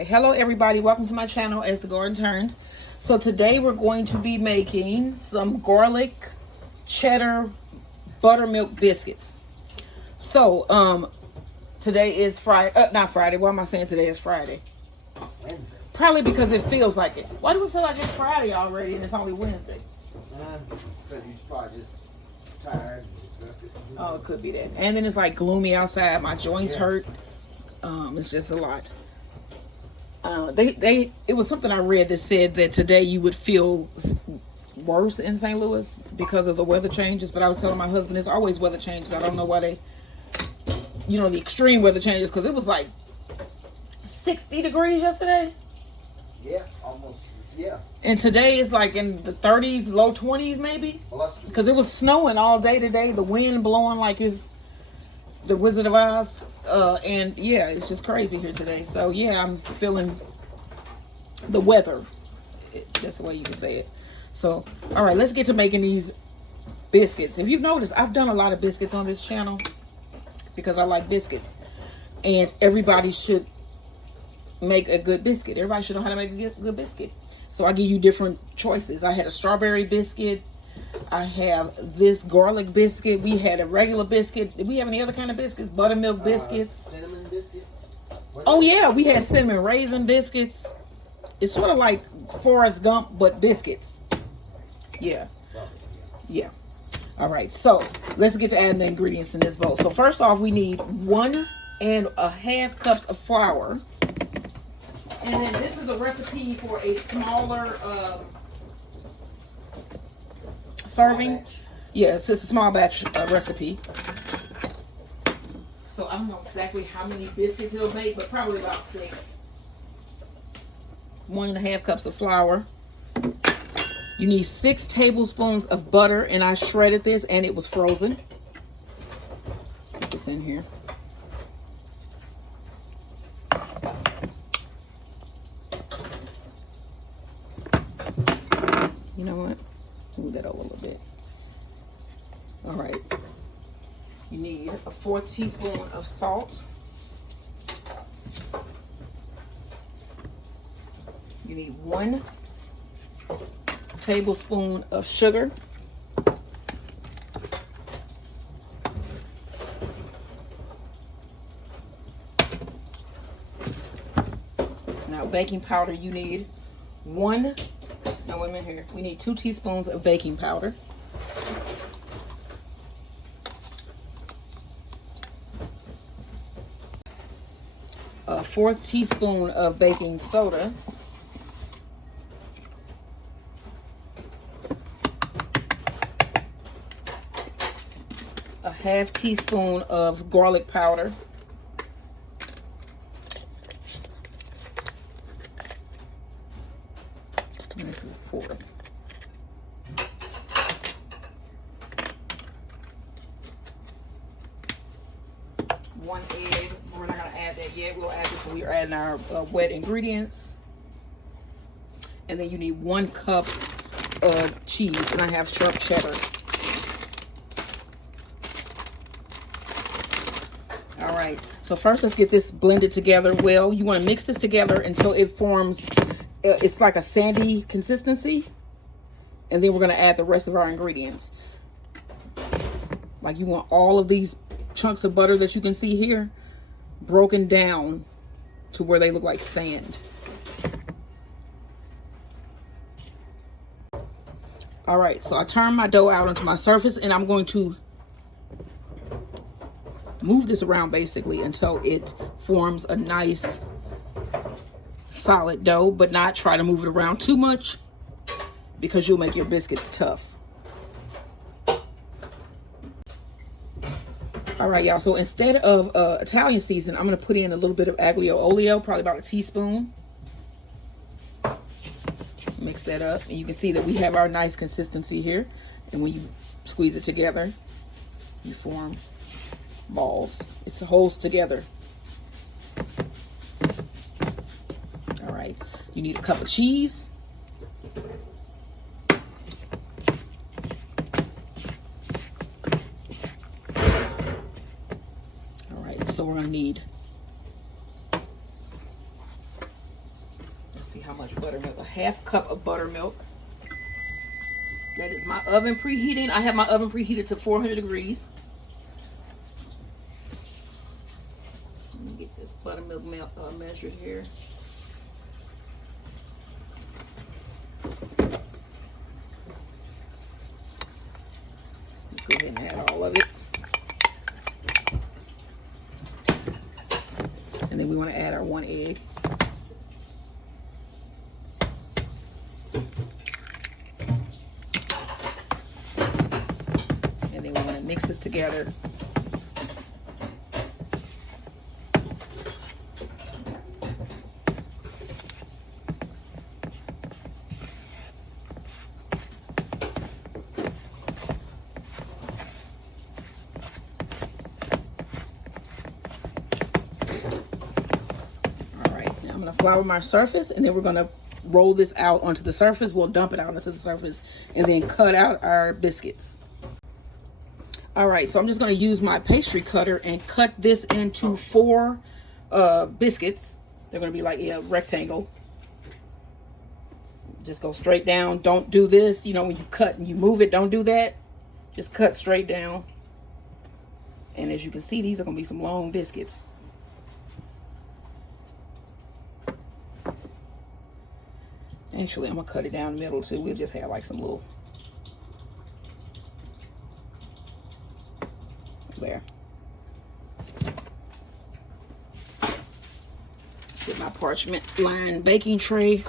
right, hello everybody, welcome to my channel as the garden turns. So today we're going to be making some garlic cheddar buttermilk biscuits. So today is Friday, not Friday, why am I saying today is Friday? Wednesday. Probably because it feels like it. Why do we feel like it's Friday already and it's only Wednesday? Because you're probably just tired and disgusted. Oh, it could be that. And then it's like gloomy outside, my joints hurt. It's just a lot. It was something I read that said that today you would feel worse in St. Louis because of the weather changes. But I was telling my husband it's always weather changes. I don't know why the extreme weather changes, because it was like 60 degrees yesterday. Yeah, almost. Yeah. And today is like in the 30s, low 20s maybe. Because it was snowing all day today. The wind blowing like it's the Wizard of Oz. And yeah, it's just crazy here today. So yeah, I'm feeling the weather. That's the way you can say it. So, all right, let's get to making these biscuits. If you've noticed, I've done a lot of biscuits on this channel because I like biscuits. And everybody should make a good biscuit. Everybody should know how to make a good biscuit. So I give you different choices. I had a strawberry biscuit. I have this garlic biscuit. We had a regular biscuit. Did we have any other kind of biscuits? Buttermilk biscuits. Cinnamon biscuit. Oh yeah, we had cinnamon raisin biscuits. It's sort of like Forrest Gump, but biscuits. Yeah. Yeah. All right, so let's get to adding the ingredients in this bowl. So first off, we need 1.5 cups of flour. And then this is a recipe for a smaller serving. Yes, it's a small batch recipe. So I don't know exactly how many biscuits it'll make, but probably about 6. 1.5 cups of flour. You need 6 tablespoons of butter, and I shredded this and it was frozen. Let's put this in here. You know what? Move that over a little bit. All right. You need a 4th teaspoon of salt. You need 1 tablespoon of sugar. Now baking powder, you need 1. No, wait a minute here. We need 2 teaspoons of baking powder. A 4th teaspoon of baking soda. A 1/2 teaspoon of garlic powder. This is a 4th. One egg. We're not going to add that yet. We'll add this when we're adding our wet ingredients. And then you need 1 cup of cheese. And I have sharp cheddar. All right. So first, let's get this blended together well. You want to mix this together until it forms... it's like a sandy consistency, and then we're going to add the rest of our ingredients. Like, you want all of these chunks of butter that you can see here broken down to where they look like sand. All right, so I turned my dough out onto my surface, and I'm going to move this around basically until it forms a nice solid dough, but not try to move it around too much because you'll make your biscuits tough. All right, y'all, so instead of Italian season, I'm going to put in a little bit of Aglio Olio, probably about a teaspoon. Mix that up, and you can see that we have our nice consistency here. And when you squeeze it together, you form balls. It holds together. All right, you need a cup of cheese. All right, so we're gonna need see how much buttermilk. A half cup of buttermilk. That is my oven preheating. I have my oven preheated to 400 degrees. Let me get this buttermilk measured here. Let's go ahead and add all of it. And then we want to add our 1 egg. And then we want to mix this together. Flour my surface, and then we're going to roll this out onto the surface. We'll dump it out onto the surface and then cut out our biscuits. All right, so I'm just going to use my pastry cutter and cut this into 4 biscuits. They're going to be like a rectangle. Just go straight down. Don't do this, you know, when you cut and you move it, don't do that. Just cut straight down. And as you can see, these are going to be some long biscuits. Actually, I'm going to cut it down the middle too. We'll just have like some little... There. Get my parchment lined baking tray.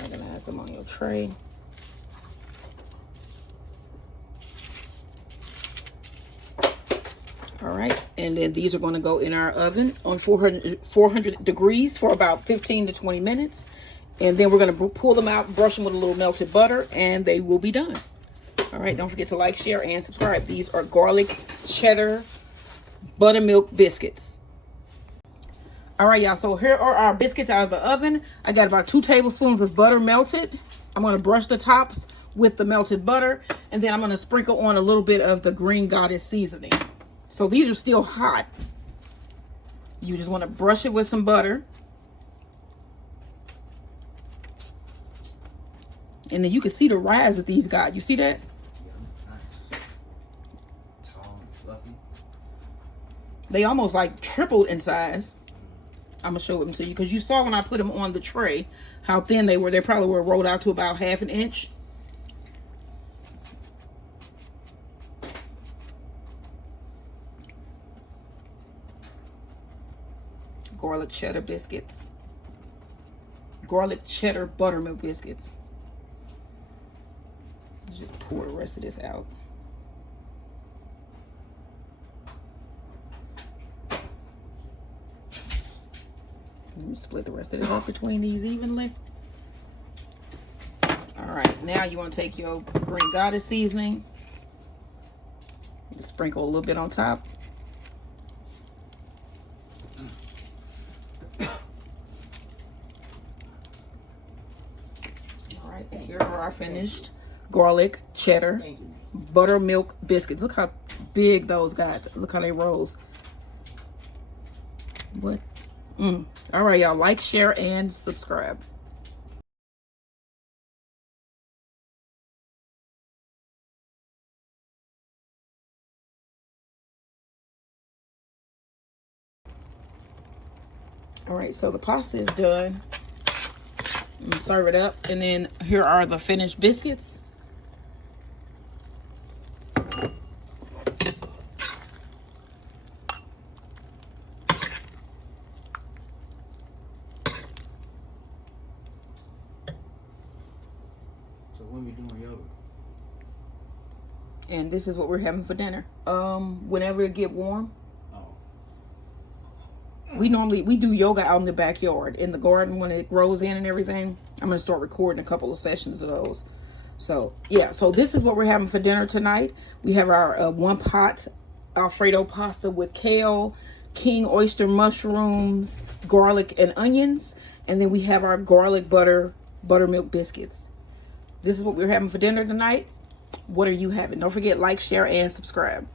Organize them on your tray. All right, and then these are going to go in our oven on 400 degrees for about 15 to 20 minutes. And then we're going to pull them out, brush them with a little melted butter, and they will be done. All right, don't forget to like, share, and subscribe. These are garlic cheddar buttermilk biscuits. All right, y'all, so here are our biscuits out of the oven. I got about 2 tablespoons of butter melted. I'm going to brush the tops with the melted butter, and then I'm going to sprinkle on a little bit of the Green Goddess seasoning. So these are still hot. You just want to brush it with some butter. And then you can see the rise that these got. You see that? Nice. Tall and fluffy. They almost like tripled in size. I'm gonna show them to you because you saw when I put them on the tray how thin they were. They probably were rolled out to about 1/2 inch. Garlic cheddar biscuits. Garlic cheddar buttermilk biscuits. Just pour the rest of this out. Let me split the rest of it up between these evenly. All right, now you want to take your Green Goddess seasoning. Just sprinkle a little bit on top. All right, and here are our finished garlic cheddar buttermilk biscuits. Look how big those got. Look how they rose. What? All right, y'all, like, share, and subscribe. All right, so the pasta is done. I'm gonna serve it up, and then here are the finished biscuits. when we doing yoga? And this is what we're having for dinner. Whenever it get warm. Oh. We do yoga out in the backyard, in the garden when it grows in and everything. I'm gonna start recording a couple of sessions of those. So yeah, so this is what we're having for dinner tonight. We have our one pot Alfredo pasta with kale, king oyster mushrooms, garlic and onions, and then we have our garlic buttermilk biscuits. This is what we're having for dinner tonight. What are you having? Don't forget, like, share, and subscribe.